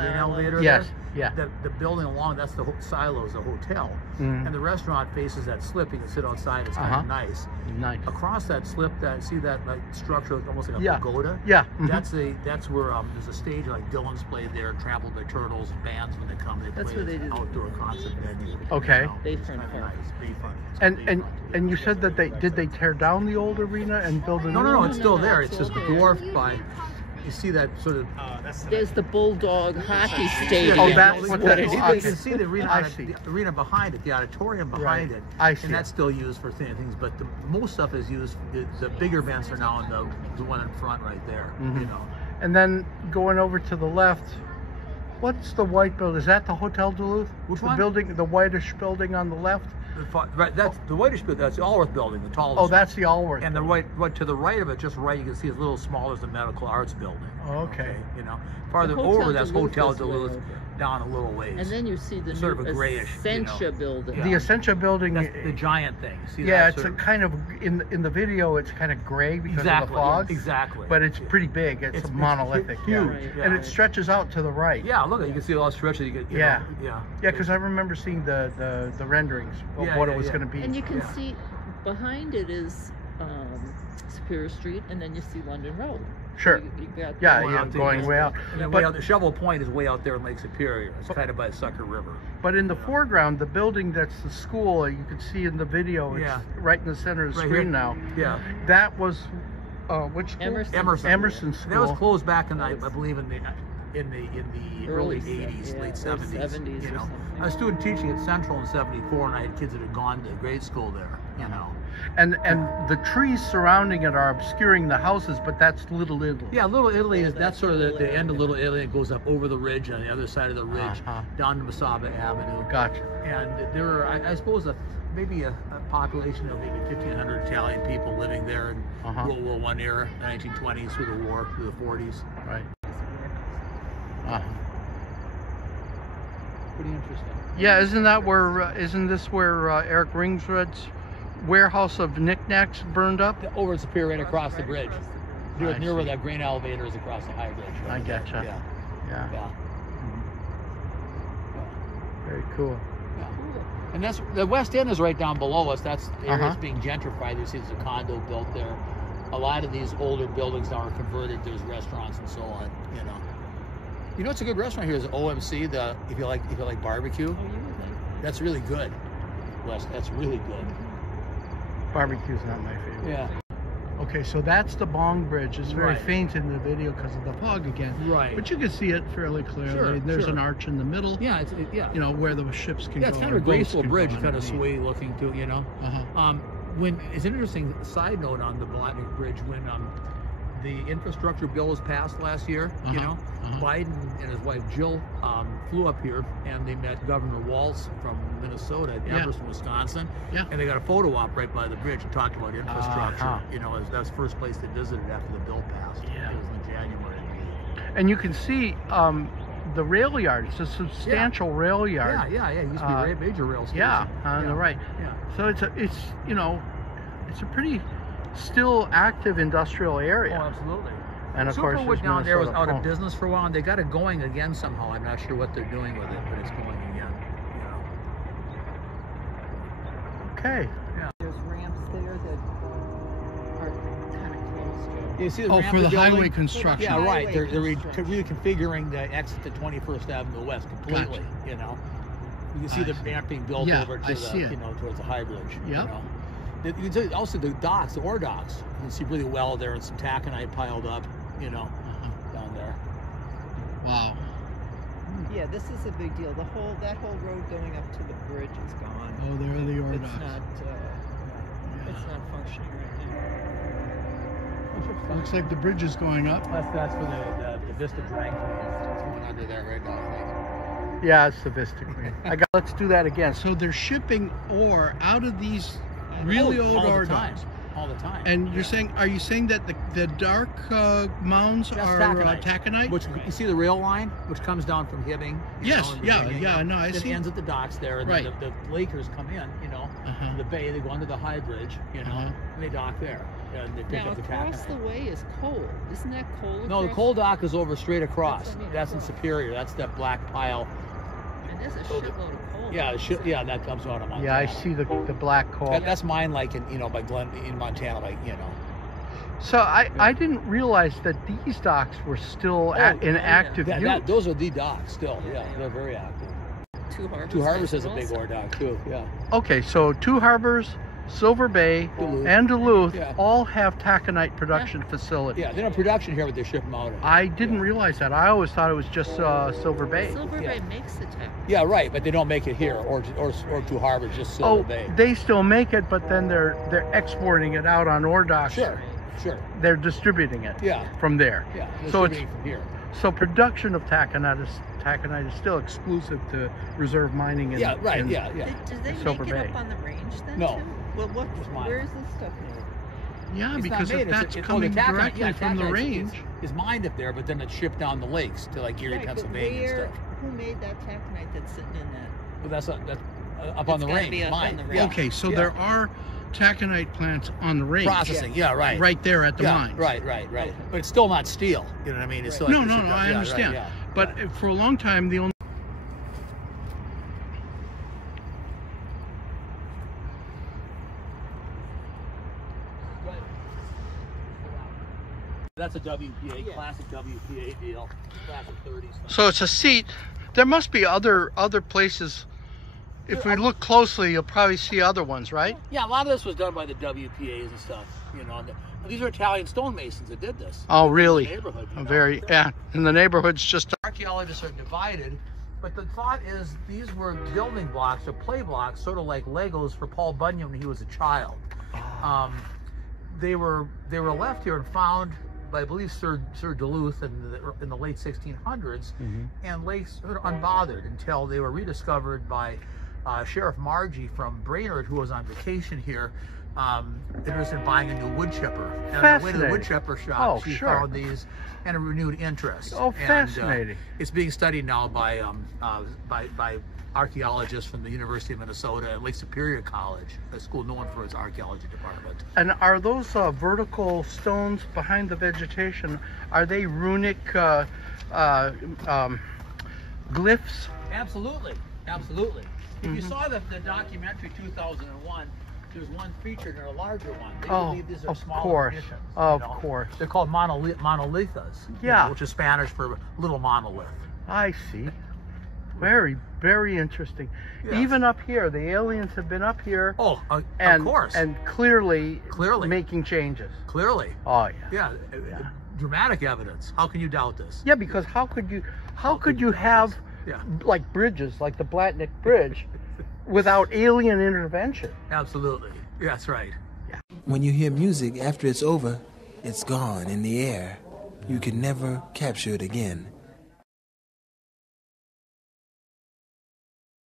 grain elevator. Yes, there. The building along, that's the silos, the hotel, and the restaurant faces that slip. You can sit outside. It's kind of nice. Nice. Across that slip, see that like structure, almost like a pagoda. Yeah. That's where there's a stage like Dylan's played there, Trampled by Turtles, bands when they come, they play an outdoor concert venue. Okay. Bayfront Park. And you said that did they tear down the old arena and build a new one? No, it's still there. It's just dwarfed by. You see that sort of. There's the Bulldog hockey stadium. Oh, that's what that is. You can see the arena behind it, the auditorium behind it. I see. And that's still used for things, but most stuff is used. The bigger events are now in the one in front right there. You know. And then going over to the left, what's the white building? Is that the Hotel Duluth? Which the one? Building, the whitish building on the left. Right, that's the whitish building. That's the Allworth building, the tallest. Oh, that's the Allworth. And the right to the right of it, just right, you can see it's a little smaller as the Medical Arts building. Okay. You know, farther over, that's Hotel Duluth, down a little ways. And then you see the sort new of a grayish, Essentia building. The Essentia building. That's the giant thing. See yeah, that it's a kind of in the video. It's kind of gray because of the fog. Exactly. But it's pretty big. It's monolithic. Huge. Yeah. And it stretches out to the right. Yeah, look, you can see all stretches. You get. Yeah, yeah. Because I remember seeing the renderings of what it was going to be. And you can see behind it is Superior Street, and then you see London Road. Sure. Going way out. And then way out, the Shovel Point is way out there in Lake Superior. It's kind of by the Sucker River. But in the foreground, the building that's the school, you can see in the video, it's right in the center of the screen now. Yeah. That was, which school? Emerson School. That was closed back in, I believe, in the early 80s, late 70s. You know, I was student teaching at Central in '74, and I had kids that had gone to grade school there. You know. And the trees surrounding it are obscuring the houses, but that's Little Italy. Yeah, Little Italy that's sort of the end of Little Italy. It goes up over the ridge on the other side of the ridge, down to Mesaba Avenue. Gotcha. And there are, I suppose, maybe a population of maybe 1,500 Italian people living there in World War I era, the 1920s through the war, through the 40s. Right. Pretty interesting. Yeah, isn't this where Eric Ringsred's warehouse of knickknacks burned up? Over in Superior, right across the bridge. Near where that grain elevator is across the high bridge. Right? I getcha. Yeah. Very cool. Yeah. And that's the West End is right down below us. That's the area that's being gentrified. You see there's a condo built there. A lot of these older buildings now are converted. There's restaurants and so on. You know. You know what's a good restaurant here is OMC. If you like barbecue, that's really good. West, that's really good. Barbecue's not my favorite. Yeah. Okay, so that's the Bong Bridge. It's very faint in the video because of the fog again. Right. But you can see it fairly clearly. Sure, There's an arch in the middle. Yeah, You know, where the ships can go. Yeah, it's kind of a graceful bridge, kind of sway looking too, you know. When it's an interesting side note on the Blatnick Bridge, when the infrastructure bill was passed last year, you know, Biden and his wife Jill flew up here and they met Governor Walz from Minnesota at Everson, Wisconsin, and they got a photo op right by the bridge and talked about infrastructure. You know, that was the first place they visited after the bill passed. Yeah. It was in January. And you can see the rail yard. It's a substantial rail yard. Yeah. It used to be a major rail station. Yeah, on the right. Yeah. So it's a pretty still active industrial area. Oh, absolutely. And of course, Superwood down there was out of business for a while, and they got it going again somehow. I'm not sure what they're doing with it, but it's going again. Okay. Yeah. There's ramps there that are kind of close to. You see the ramp for the building? highway construction. Yeah, right. They're reconfiguring the exit to 21st Avenue West completely. You know, you can see the ramp being built over to towards the high bridge. Yeah. You know? You can see also the docks, the ore docks. You can see really well there, and some taconite piled up, you know, down there. Wow. Yeah, this is a big deal. That whole road going up to the bridge is gone. Oh, there are the ore docks. It's not functioning right now. Looks like the bridge is going up. That's for the Vista Drag It's going under there right now, I think. Yeah, it's the Vista Queen. Let's do that again. So they're shipping ore out of these really old ore docks. All the time. And are you saying that the dark mounds are taconite? Which you see the rail line, which comes down from Hibbing. Yes, no, I see. It ends at the docks there, and then the Lakers come in, you know, the bay. They go under the high bridge, you know, and they dock there. and they pick Now up the across the taconite. way is coal. Isn't that coal? No, the across- coal dock is over straight across. That's what I mean, That's in across. Superior. That's that black pile. And there's a So the- shitload of coal. Yeah, yeah, that comes out of Montana. Yeah, I see the black coal. That's mine, like by Glen in Montana, like So I didn't realize that these docks were still in active use. Those are the docks still. Yeah, they're very active. Two Harbors has a big ore dock too. Yeah. Okay, so Two Harbors, Silver Bay, Duluth. and Duluth Yeah. all have taconite production facilities. Yeah, they're in production here, but they ship them out. I didn't realize that. I always thought it was just Silver Bay. Silver Bay makes the tech. Yeah, right, but they don't make it here or Two Harbors, just Silver Bay. They still make it, but then they're exporting it out on ore docks. Sure. They're distributing it Yeah. from there. Yeah. So it's distributing from here. so production of taconite is still exclusive to reserve mining. Yeah. Right. in- Yeah. Do they Silver make it Bay. up on the range then No. too? Well, Just mine. where is this stuff made? Yeah, It's because not made, if that's the coming taconite- directly yeah, from the taconite range. is mined up there, but then it's shipped down the lakes to like Erie, Right, Pennsylvania and but stuff. who made that taconite that's sitting in that? But that's up It's on the gotta range. be up on Mine. the Yeah. range. Okay, so Yeah. there are taconite plants on the range. Processing. Yeah. Right. Right there at the Yeah. mines. Right. But it's still not steel. You know what I mean? It's still No, like no, I understand. But for a long time, the only That's a WPA, classic WPA deal, classic 30s. so it's a seat. There must be other places. If we look closely, you'll probably see other ones, right? Yeah, a lot of this was done by the WPAs and stuff. These are Italian stonemasons that did this. Oh, really? In the neighborhood, In the neighborhood's just. Archaeologists are divided, but the thought is these were building blocks or play blocks, sort of like Legos for Paul Bunyan when he was a child. They were left here and found by, I believe, Sir Duluth in the late 1600s, and lay sort of unbothered until they were rediscovered by Sheriff Margie from Brainerd, who was on vacation here, interested in buying a new wood chipper. And on the way to the wood chipper shop, she found these and a renewed interest. Oh, fascinating. And, it's being studied now by archaeologists from the University of Minnesota and Lake Superior College, a school known for its archaeology department. And are those vertical stones behind the vegetation? Are they runic glyphs? Absolutely. If you saw the documentary 2001, there's one featured in a larger one. They believe these are smaller additions. Of course. They're called monolithas. Yeah. Which is Spanish for little monolith. I see. Very, very interesting. Yes. Even up here, the aliens have been up here. Oh, of course. And clearly making changes. Clearly. Oh, yeah. Yeah. Dramatic evidence. How can you doubt this? Yeah, because how could you have like bridges, like the Blatnick Bridge, without alien intervention? Absolutely. Yeah, that's right. When you hear music after it's over, it's gone in the air. You can never capture it again.